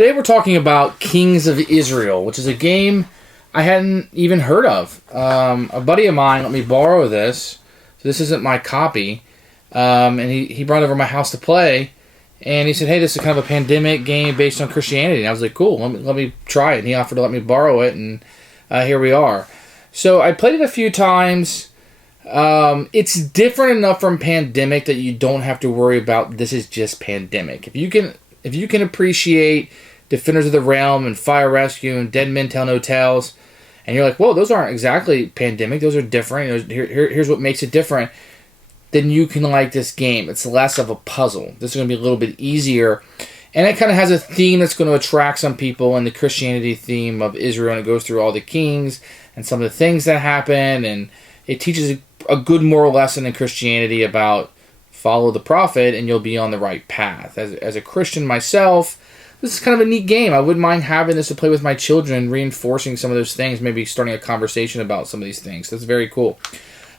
Today we're talking about Kings of Isreal, which is a game I hadn't even heard of. A buddy of mine let me borrow this. So this isn't my copy. And he brought it over to my house to play. And he said, hey, this is kind of a pandemic game based on Christianity. And I was like, cool, let me try it. And he offered to let me borrow it, and here we are. So I played it a few times. It's different enough from Pandemic that you don't have to worry about this is just Pandemic. If you can appreciate Defenders of the Realm and Fire Rescue and Dead Men Tell No Tales, and you're like, whoa, those aren't exactly Pandemic, those are different, here's what makes it different, then you can like this game. It's less of a puzzle. This is going to be a little bit easier, and it kind of has a theme that's going to attract some people, and the Christianity theme of Israel, and it goes through all the kings and some of the things that happen, and it teaches a good moral lesson in Christianity about follow the prophet and you'll be on the right path. As a Christian myself, this is kind of a neat game. I wouldn't mind having this to play with my children, reinforcing some of those things, maybe starting a conversation about some of these things. That's very cool.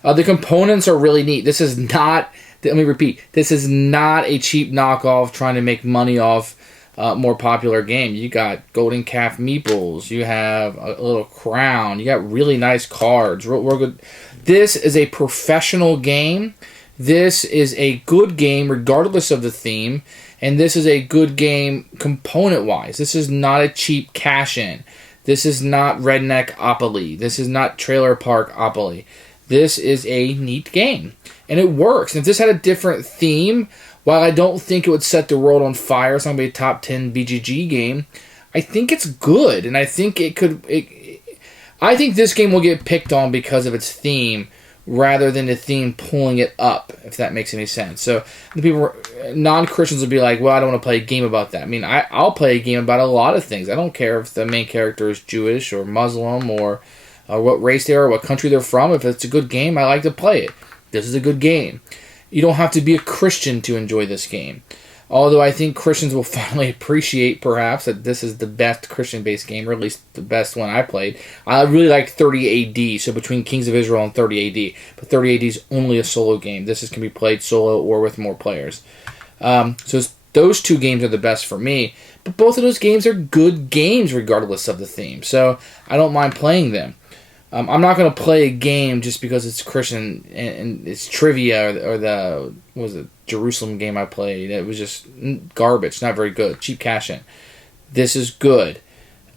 The components are really neat. This is not, let me repeat, this is not a cheap knockoff trying to make money off a more popular game. You got golden calf meeples, you have a little crown, you got really nice cards, real good. This is a professional game. This is a good game regardless of the theme, and this is a good game component-wise. This is not a cheap cash-in. This is not Redneck-opoly. This is not Trailer Park-opoly. This is a neat game, and it works. And if this had a different theme, while I don't think it would set the world on fire, it's not going to be a top 10 BGG game, I think it's good, and I think I think this game will get picked on because of its theme, rather than the theme pulling it up, if that makes any sense. So the people, non-Christians, will be like, well, I don't want to play a game about that. I mean, I'll play a game about a lot of things. I don't care if the main character is Jewish or Muslim or what race they are or what country they're from. If it's a good game, I like to play it. This is a good game. You don't have to be a Christian to enjoy this game. Although I think Christians will finally appreciate, perhaps, that this is the best Christian-based game, or at least the best one I played. I really like 30 AD, so between Kings of Israel and 30 AD. But 30 AD is only a solo game. This can be played solo or with more players. So those two games are the best for me. But both of those games are good games regardless of the theme. So I don't mind playing them. I'm not going to play a game just because it's Christian and it's trivia or the, what was it, Jerusalem game I played. It was just garbage, not very good, cheap cash in. This is good.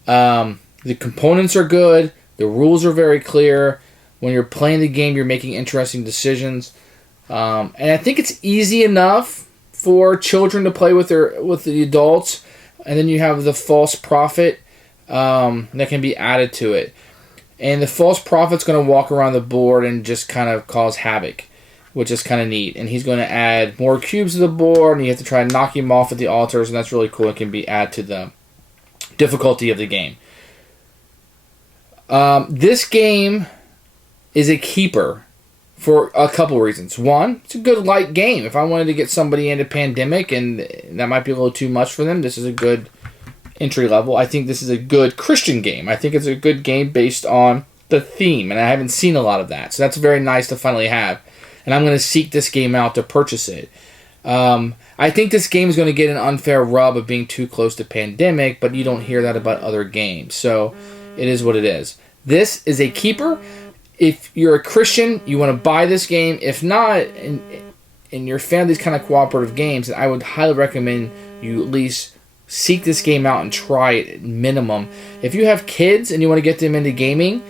The components are good. The rules are very clear. When you're playing the game, you're making interesting decisions. And I think it's easy enough for children to play with the adults. And then you have the false prophet that can be added to it. And the false prophet's going to walk around the board and just kind of cause havoc, which is kind of neat. And he's going to add more cubes to the board, and you have to try and knock him off at the altars, and that's really cool. It can be add to the difficulty of the game. This game is a keeper for a couple reasons. One, it's a good light game. If I wanted to get somebody into Pandemic, and that might be a little too much for them, this is a good entry level. I think this is a good Christian game. I think it's a good game based on the theme, and I haven't seen a lot of that, so that's very nice to finally have. And I'm going to seek this game out to purchase it. I think this game is going to get an unfair rub of being too close to Pandemic, but you don't hear that about other games, so it is what it is. This is a keeper. If you're a Christian, you want to buy this game. If not, and you're a fan of these kind of cooperative games, I would highly recommend you at least seek this game out and try it at minimum. If you have kids and you want to get them into gaming,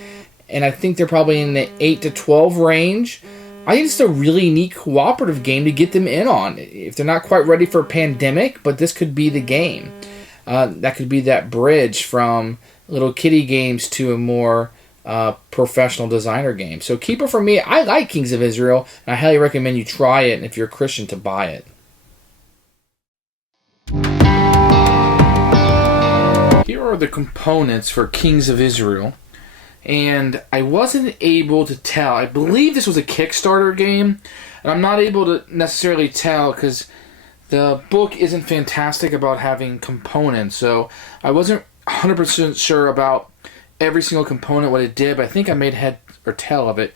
and I think they're probably in the 8 to 12 range, I think it's a really neat cooperative game to get them in on. If they're not quite ready for Pandemic, but this could be the game. That could be that bridge from little kiddie games to a more professional designer game. So keeper for me. I like Kings of Israel, and I highly recommend you try it, and if you're a Christian, to buy it. Here are the components for Kings of Israel, and I wasn't able to tell. I believe this was a Kickstarter game, and I'm not able to necessarily tell because the book isn't fantastic about having components, so I wasn't 100% sure about every single component, what it did, but I think I made head or tail of it.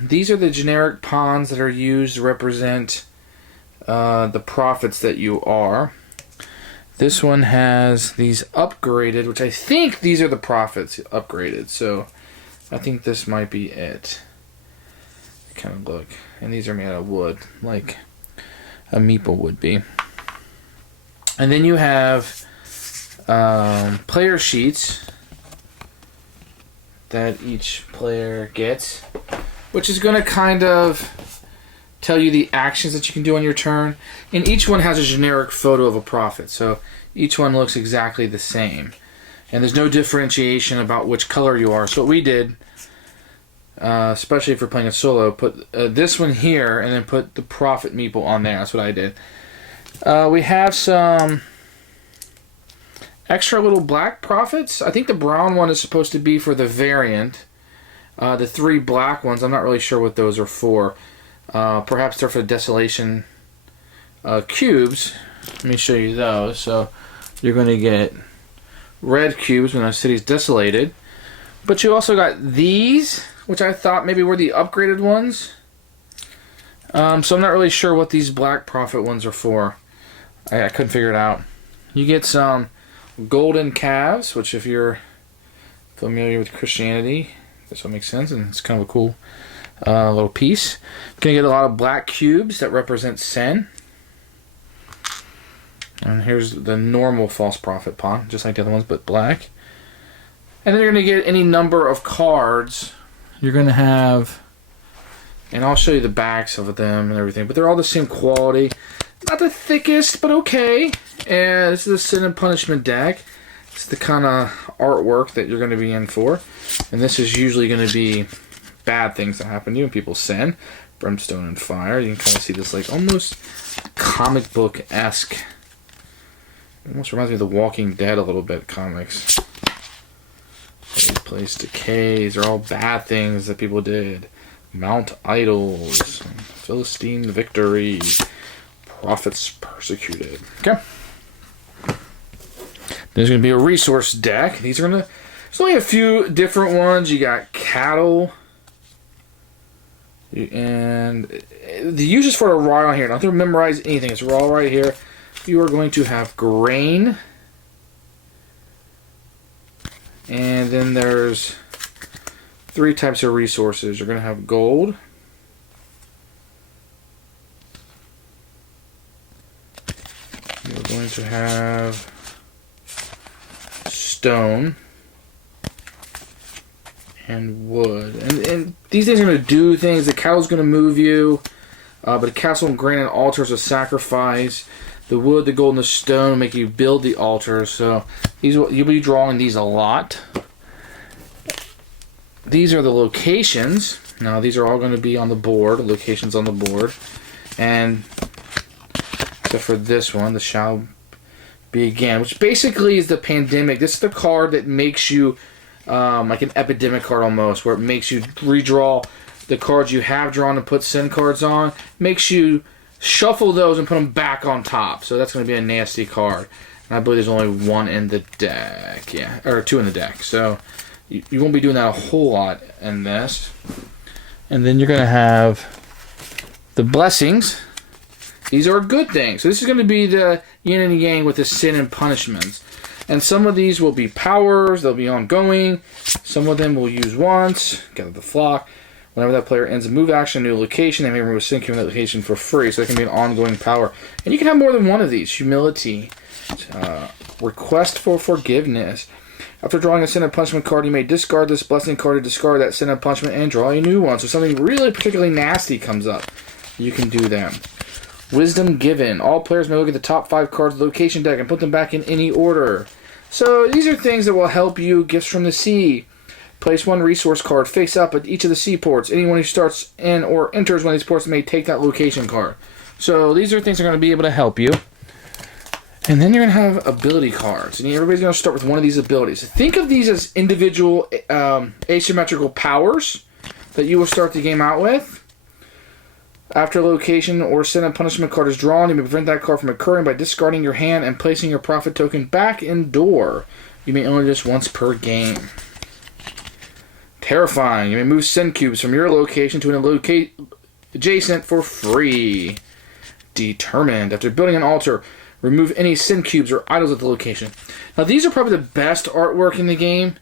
These are the generic pawns that are used to represent the prophets that you are. This one has these upgraded, which I think these are the prophets upgraded. So I think this might be it. Kind of look. And these are made out of wood, like a meeple would be. And then you have player sheets that each player gets, which is going to kind of tell you the actions that you can do on your turn. And each one has a generic photo of a prophet, so each one looks exactly the same. And there's no differentiation about which color you are. So what we did, especially if you're playing a solo, put this one here and then put the prophet meeple on there. That's what I did. We have some extra little black prophets. I think the brown one is supposed to be for the variant. The 3 black ones, I'm not really sure what those are for. Perhaps they're for the desolation cubes. Let me show you those. So you're going to get red cubes when the city's desolated. But you also got these, which I thought maybe were the upgraded ones. So I'm not really sure what these black prophet ones are for. I couldn't figure it out. You get some golden calves, which if you're familiar with Christianity, this will make sense, and it's kind of a cool little piece. You're going to get a lot of black cubes that represent sin. And here's the normal false prophet pawn, just like the other ones, but black. And then you're going to get any number of cards. You're going to have, and I'll show you the backs of them and everything, but they're all the same quality. Not the thickest, but okay. And this is a Sin and Punishment deck. It's the kind of artwork that you're going to be in for. And this is usually going to be bad things that happen to you when people sin. Brimstone and fire. You can kind of see this like almost comic book-esque. It almost reminds me of The Walking Dead a little bit, comics. Place decay. These are all bad things that people did. Mount idols. Philistine victory. Prophets persecuted. Okay. There's going to be a resource deck. These are going to... There's only a few different ones. You got cattle. And the uses for the raw on here. Don't have to memorize anything. It's raw right here. You are going to have grain. And then there's 3 types of resources. You're going to have gold. You're going to have stone and wood. And these things are going to do things. The cattle's going to move you. But the castle and grain and altars of sacrifice. The wood, the gold, and the stone will make you build the altars. So you'll be drawing these a lot. These are the locations. Now these are all going to be on the board. Locations on the board. And except for this one, the shall be again, which basically is the pandemic. This is the card that makes you like an epidemic card almost, where it makes you redraw the cards you have drawn and put sin cards on. Makes you shuffle those and put them back on top. So that's going to be a nasty card. And I believe there's only 1 in the deck. Yeah, or 2 in the deck. So you won't be doing that a whole lot in this. And then you're going to have the blessings. These are good things. So this is going to be the yin and yang with the sin and punishments. And some of these will be powers. They'll be ongoing. Some of them will use once. Gather the flock. Whenever that player ends a move action, a new location, they may remove a sin cube from that location for free. So it can be an ongoing power. And you can have more than one of these. Humility. Request for forgiveness. After drawing a sin and punishment card, you may discard this blessing card to discard that sin and punishment and draw a new one. So something really particularly nasty comes up. You can do that. Wisdom given. All players may look at the top 5 cards of the location deck and put them back in any order. So these are things that will help you. Gifts from the sea. Place 1 resource card face up at each of the seaports. Anyone who starts in or enters one of these ports may take that location card. So these are things that are going to be able to help you. And then you're going to have ability cards. And everybody's going to start with one of these abilities. Think of these as individual asymmetrical powers that you will start the game out with. After a location or sin and punishment card is drawn, you may prevent that card from occurring by discarding your hand and placing your prophet token back in door. You may only do this once per game. Terrifying. You may move sin cubes from your location to an adjacent for free. Determined. After building an altar, Remove any sin cubes or idols at the location. Now these are probably the best artwork in the game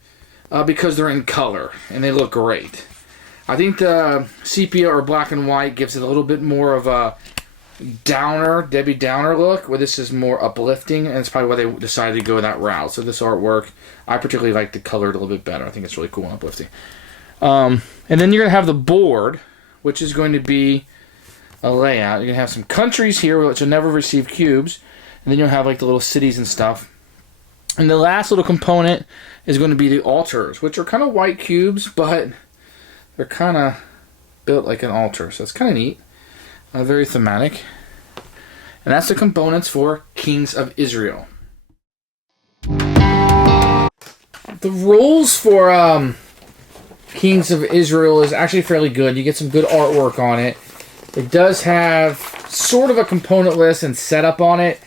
because they're in color and they look great. I think the sepia or black and white gives it a little bit more of a downer, Debbie Downer look, where this is more uplifting, and it's probably why they decided to go that route. So this artwork, I particularly like the colored a little bit better. I think it's really cool and uplifting. And then you're going to have the board, which is going to be a layout. You're going to have some countries here, which will never receive cubes. And then you'll have like the little cities and stuff. And the last little component is going to be the altars, which are kind of white cubes, but they're kind of built like an altar. So it's kind of neat. Very thematic. And that's the components for Kings of Isreal. The rules for Kings of Isreal is actually fairly good. You get some good artwork on it. It does have sort of a component list and setup on it.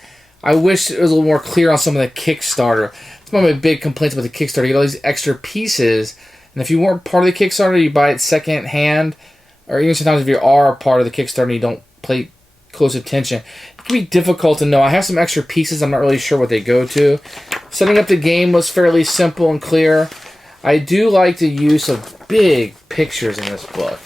I wish it was a little more clear on some of the Kickstarter. It's one of my big complaints about the Kickstarter. You get all these extra pieces, and if you weren't part of the Kickstarter, you buy it second hand, or even sometimes if you are part of the Kickstarter and you don't pay close attention, it can be difficult to know. I have some extra pieces. I'm not really sure what they go to. Setting up the game was fairly simple and clear. I do like the use of big pictures in this book.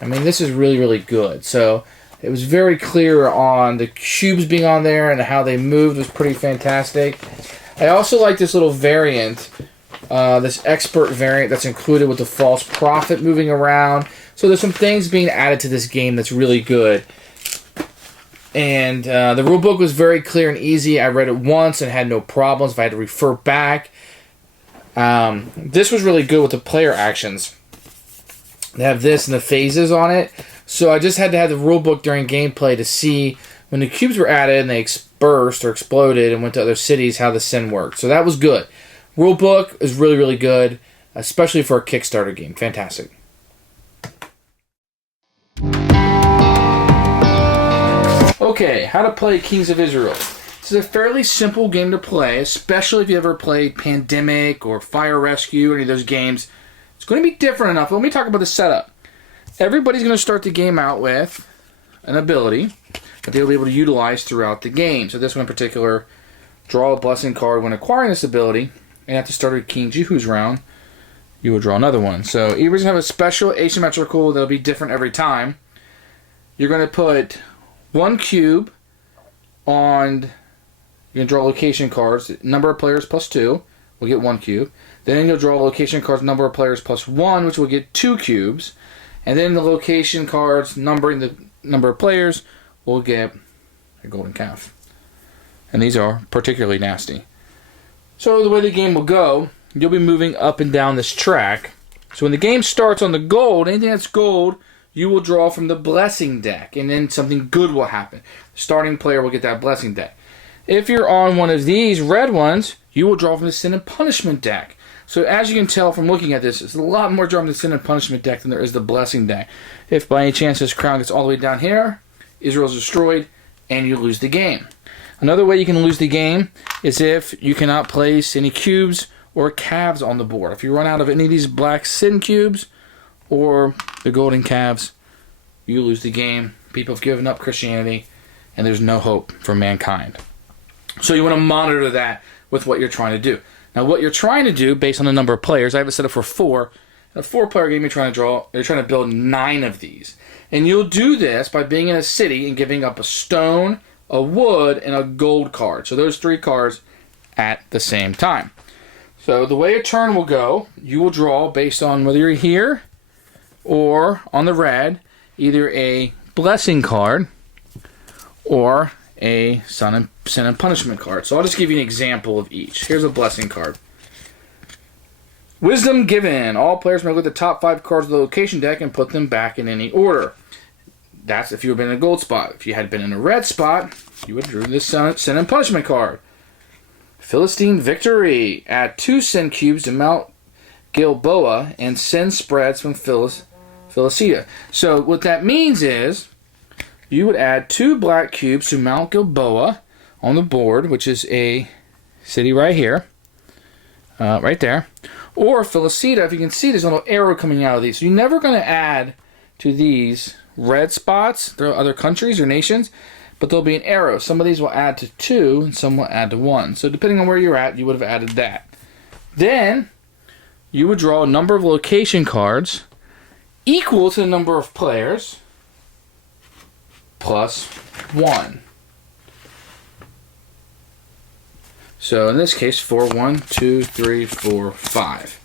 I mean, this is really, really good. So it was very clear on the cubes being on there and how they moved was pretty fantastic. I also like this little variant, this expert variant that's included with the false prophet moving around. So there's some things being added to this game that's really good. And the rulebook was very clear and easy. I read it once and had no problems if I had to refer back. This was really good with the player actions. They have this and the phases on it. So I just had to have the rulebook during gameplay to see when the cubes were added and they burst or exploded and went to other cities how the sin worked. So that was good. Rulebook is really, really good, especially for a Kickstarter game. Fantastic. Okay, how to play Kings of Isreal. This is a fairly simple game to play, especially if you ever played Pandemic or Fire Rescue or any of those games. It's going to be different enough. Let me talk about the setup. Everybody's going to start the game out with an ability that they'll be able to utilize throughout the game. So this one in particular, draw a blessing card when acquiring this ability, and at the start of King Jehu's round, you will draw another one. So everybody's going to have a special asymmetrical that'll be different every time. You're going to put one cube on, you're going to draw location cards, number of players plus 2, we'll get 1 cube. Then you'll draw location cards, number of players plus 1, which will get 2 cubes. And then the location cards, numbering the number of players, will get a golden calf. And these are particularly nasty. So the way the game will go, you'll be moving up and down this track. So when the game starts on the gold, anything that's gold, you will draw from the blessing deck, and then something good will happen. The starting player will get that blessing deck. If you're on one of these red ones, you will draw from the sin and punishment deck. So as you can tell from looking at this, it's a lot more drawn from the sin and punishment deck than there is the blessing deck. If by any chance this crown gets all the way down here, Israel's destroyed, and you lose the game. Another way you can lose the game is if you cannot place any cubes or calves on the board. If you run out of any of these black sin cubes or the golden calves, you lose the game. People have given up Christianity, and there's no hope for mankind. So you want to monitor that with what you're trying to do. Now, what you're trying to do, based on the number of players, I have it set up for 4. In a 4-player game, you're trying to build 9 of these. And you'll do this by being in a city and giving up a stone, a wood, and a gold card. So those 3 cards at the same time. So the way a turn will go, you will draw based on whether you're here or on the red, either a blessing card or a sin and punishment card. So I'll just give you an example of each. Here's a blessing card. Wisdom given. All players may look at the top 5 cards of the location deck and put them back in any order. That's if you had been in a gold spot. If you had been in a red spot, you would have drew this sin and punishment card. Philistine victory. Add 2 sin cubes to Mount Gilboa and sin spreads from Philistia. So what that means is you would add 2 black cubes to Mount Gilboa on the board, which is a city right here, right there. Or Philistia, if you can see, there's a little arrow coming out of these. So you're never going to add to these red spots. There are other countries or nations, but there'll be an arrow. Some of these will add to 2, and some will add to 1. So depending on where you're at, you would have added that. Then you would draw a number of location cards equal to the number of players plus 1. So in this case, 4, 1, 2, 3, 4, 5.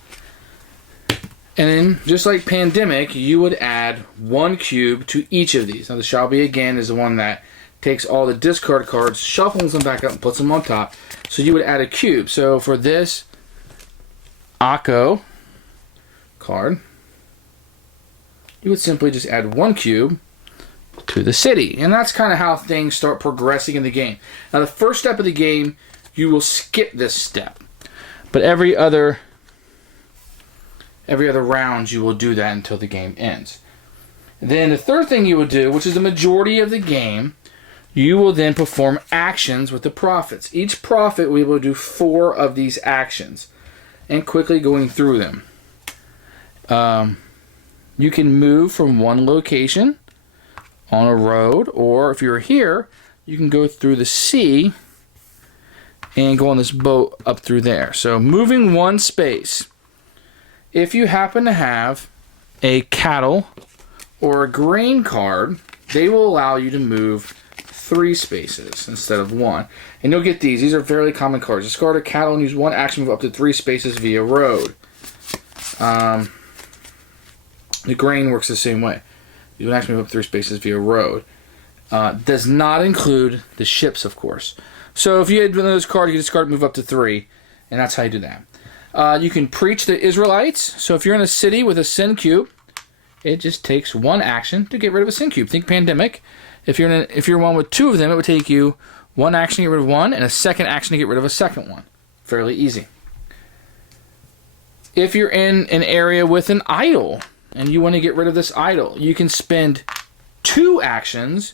And then, just like Pandemic, you would add 1 cube to each of these. Now, the shall be again is the one that takes all the discard cards, shuffles them back up, and puts them on top. So you would add a cube. So for this Akko card, you would simply just add 1 cube to the city. And that's kind of how things start progressing in the game. Now, the first step of the game, you will skip this step. But every other round, you will do that until the game ends. Then the third thing you will do, which is the majority of the game, you will then perform actions with the prophets. Each prophet, we will do 4 of these actions. And quickly going through them. You can move from one location on a road, or if you're here, you can go through the sea and go on this boat up through there. So moving 1 space. If you happen to have a cattle or a grain card, they will allow you to move 3 spaces instead of 1. And you'll get these. These are fairly common cards. Discard a cattle and use 1 action move up to 3 spaces via road. The grain works the same way. You can actually move up 3 spaces via road. Does not include the ships, of course. So if you had one of those cards, you can discard move up to 3, and that's how you do that. You can preach the Israelites. So if you're in a city with a sin cube, it just takes 1 action to get rid of a sin cube. Think Pandemic. If you're one with 2 of them, it would take you 1 action to get rid of 1, and a second action to get rid of a second one. Fairly easy. If you're in an area with an idol, and you want to get rid of this idol, you can spend 2 actions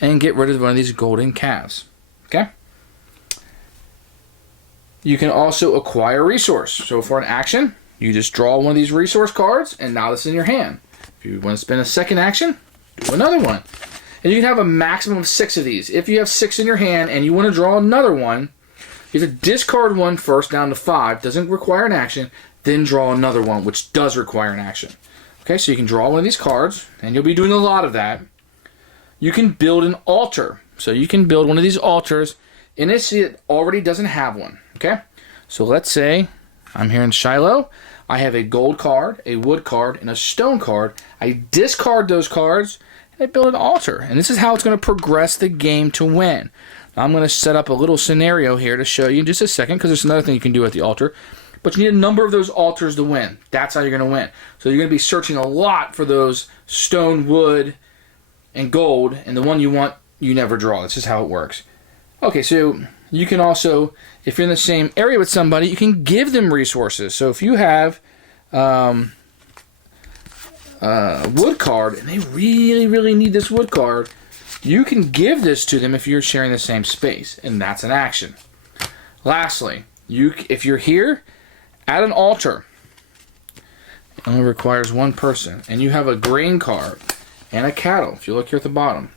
and get rid of one of these golden calves. Okay? You can also acquire a resource. So for an action, you just draw one of these resource cards, and now it's in your hand. If you want to spend a second action, do another one. And you can have a maximum of 6 of these. If you have 6 in your hand and you want to draw another one, you have to discard 1 first down to 5. Doesn't require an action. Then draw another one, which does require an action. Okay, so you can draw one of these cards, and you'll be doing a lot of that. You can build an altar. So you can build one of these altars in a city that already doesn't have one. Okay, so let's say I'm here in Shiloh. I have a gold card, a wood card, and a stone card. I discard those cards, and I build an altar. And this is how it's going to progress the game to win. Now, I'm going to set up a little scenario here to show you in just a second, because there's another thing you can do at the altar. But you need a number of those altars to win. That's how you're going to win. So you're going to be searching a lot for those stone, wood, and gold. And the one you want, you never draw. That's just how it works. Okay, so you can also, if you're in the same area with somebody, you can give them resources. So if you have a wood card, and they really, really need this wood card, you can give this to them if you're sharing the same space. And that's an action. Lastly, if you're here at an altar, it only requires 1 person, and you have a grain card and a cattle. If you look here at the bottom,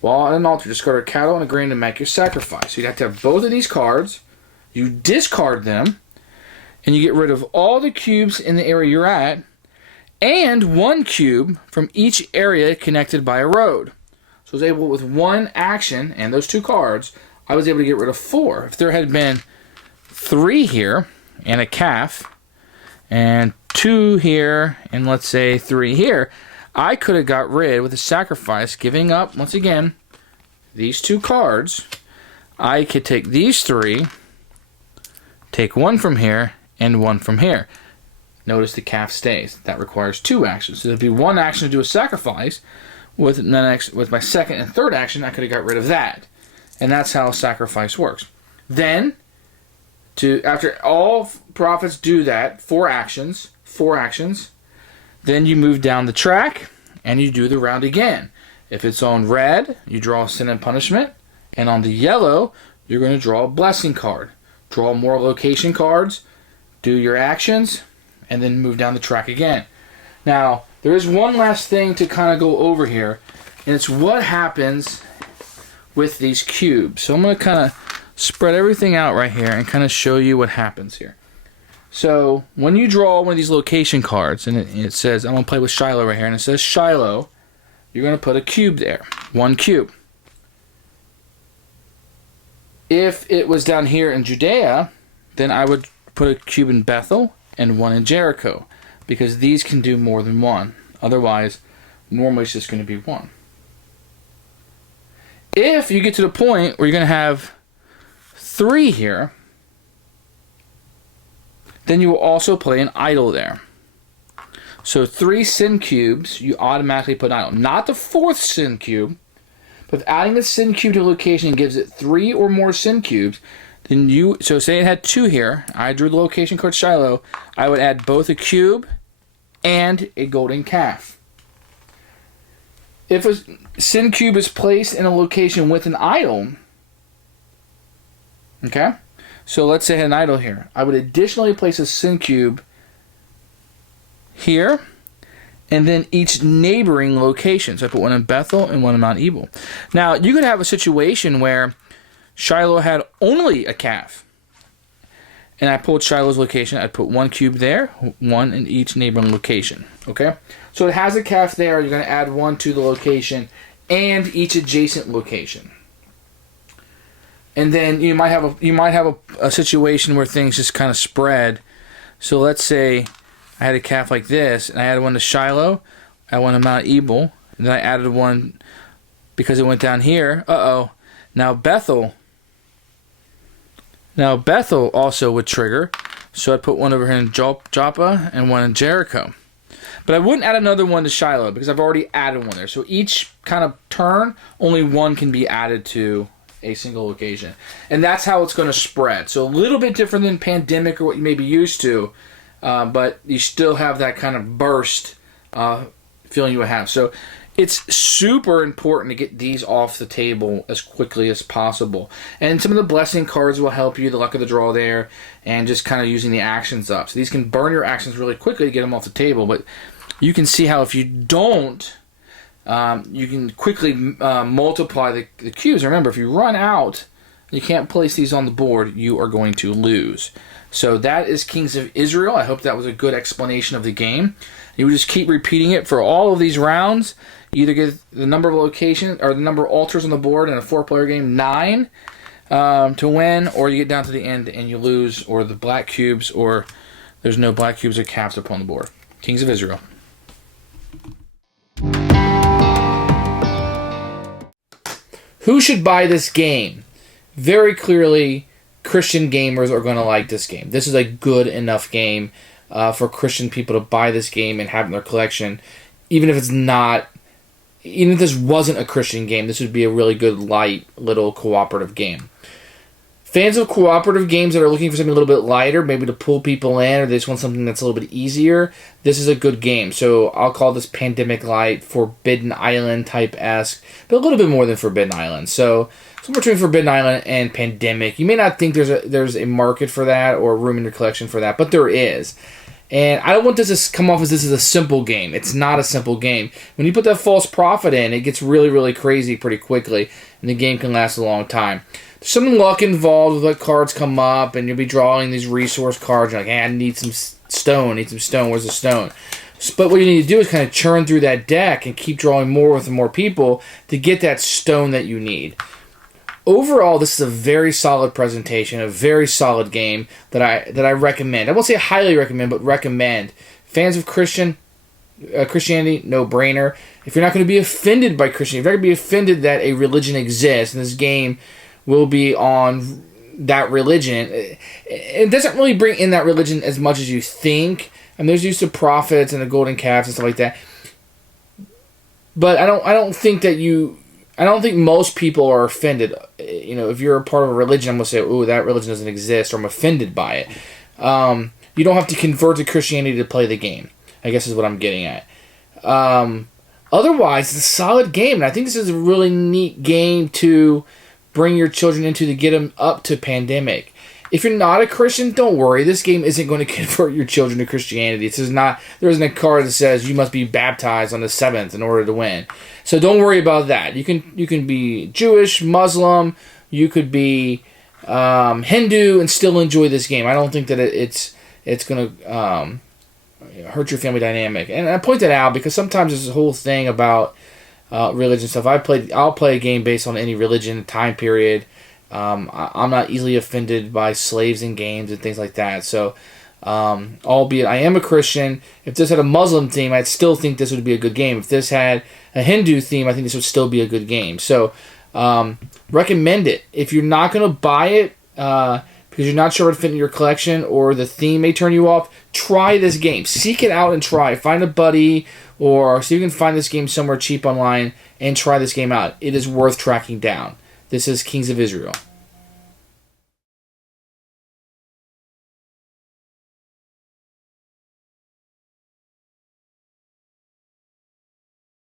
while at an altar, discard a cattle and a grain to make your sacrifice. So you'd have to have both of these cards. You discard them, and you get rid of all the cubes in the area you're at, and 1 cube from each area connected by a road. So I was able, with 1 action and those 2 cards, I was able to get rid of 4. If there had been 3 here, and a calf, and 2 here, and let's say 3 here, I could have got rid with a sacrifice, giving up, once again, these 2 cards. I could take these 3, take 1 from here, and 1 from here. Notice the calf stays. That requires 2 actions. So there'd be 1 action to do a sacrifice. With my second and third action, I could have got rid of that. And that's how sacrifice works. Then, after all prophets do that, 4 actions, then you move down the track and you do the round again. If it's on red, you draw sin and punishment, and on the yellow, you're going to draw a blessing card. Draw more location cards, do your actions, and then move down the track again. Now, there is one last thing to kind of go over here, and it's what happens with these cubes. So I'm going to kind of spread everything out right here and kind of show you what happens here. So when you draw one of these location cards, and it says, I'm going to play with Shiloh right here, and it says Shiloh, you're going to put a cube there. 1 cube. If it was down here in Judea, then I would put a cube in Bethel and 1 in Jericho, because these can do more than 1. Otherwise, normally it's just going to be 1. If you get to the point where you're going to have 3 here, then you will also play an idol there. So 3 sin cubes, you automatically put an idol. Not the 4th sin cube, but if adding a sin cube to a location gives it 3 or more sin cubes, then so say it had 2 here, I drew the location card Shiloh, I would add both a cube and a golden calf. If a sin cube is placed in a location with an idol, okay, so let's say I had an idol here, I would additionally place a sin cube here, and then each neighboring location. So I put 1 in Bethel and 1 in Mount Ebal. Now, you could have a situation where Shiloh had only a calf, and I pulled Shiloh's location. I'd put 1 cube there, 1 in each neighboring location. Okay? So it has a calf there. You're going to add 1 to the location and each adjacent location. And then you might have a situation where things just kind of spread. So let's say I had a calf like this, and I added 1 to Shiloh, I had 1 to Mount Ebal, and then I added 1 because it went down here. Now Bethel also would trigger, so I'd put 1 over here in Joppa and 1 in Jericho. But I wouldn't add another 1 to Shiloh because I've already added 1 there. So each kind of turn, only 1 can be added to a single location. And that's how it's going to spread. So a little bit different than Pandemic or what you may be used to. But you still have that kind of burst feeling you would have. So it's super important to get these off the table as quickly as possible. And some of the blessing cards will help you, the luck of the draw there, and just kind of using the actions up. So these can burn your actions really quickly to get them off the table. But you can see how if you don't, you can quickly multiply the cubes. Remember, if you run out, you can't place these on the board, you are going to lose. So that is Kings of Isreal. I hope that was a good explanation of the game. You would just keep repeating it for all of these rounds. You either get the number of locations or the number of altars on the board in a 4-player game, 9 to win, or you get down to the end and you lose, or the black cubes, or there's no black cubes or caps up on the board. Kings of Isreal. Who should buy this game? Very clearly, Christian gamers are going to like this game. This is a good enough game for Christian people to buy this game and have it in their collection. Even if this wasn't a Christian game, this would be a really good, light, little cooperative game. Fans of cooperative games that are looking for something a little bit lighter, maybe to pull people in, or they just want something that's a little bit easier, this is a good game. So I'll call this Pandemic Light, Forbidden Island type-esque, but a little bit more than Forbidden Island. So somewhere between Forbidden Island and Pandemic. You may not think there's a market for that or room in your collection for that, but there is. And I don't want this to come off as this is a simple game. It's not a simple game. When you put that false prophet in, it gets really, really crazy pretty quickly, and the game can last a long time. There's some luck involved with what cards come up, and you'll be drawing these resource cards. You're like, hey, I need some stone. Where's the stone? But what you need to do is kind of churn through that deck and keep drawing more with more people to get that stone that you need. Overall, this is a very solid presentation, a very solid game that I recommend. I won't say highly recommend, but recommend. Fans of Christianity, no-brainer. If you're not going to be offended by Christianity, if you're not going to be offended that a religion exists, and this game will be on that religion, it doesn't really bring in that religion as much as you think. And there's use of prophets and the golden calves and stuff like that. But I don't think most people are offended. You know, if you're a part of a religion, I'm going to say, "Ooh, that religion doesn't exist," or I'm offended by it. You don't have to convert to Christianity to play the game, I guess is what I'm getting at. Otherwise, it's a solid game, and I think this is a really neat game to bring your children into to get them up to Pandemic. If you're not a Christian, don't worry. This game isn't going to convert your children to Christianity. There isn't a card that says you must be baptized on the 7th in order to win. So don't worry about that. You can be Jewish, Muslim, you could be Hindu, and still enjoy this game. I don't think that it's going to hurt your family dynamic. And I point that out because sometimes there's this whole thing about religion stuff. I'll play a game based on any religion, time period. I'm not easily offended by slaves in games and things like that. So, albeit I am a Christian, if this had a Muslim theme, I'd still think this would be a good game. If this had a Hindu theme, I think this would still be a good game. So, recommend it. If you're not going to buy it because you're not sure what to fit in your collection or the theme may turn you off, try this game. Seek it out and try. Find a buddy or see if you can find this game somewhere cheap online and try this game out. It is worth tracking down. This is Kings of Israel.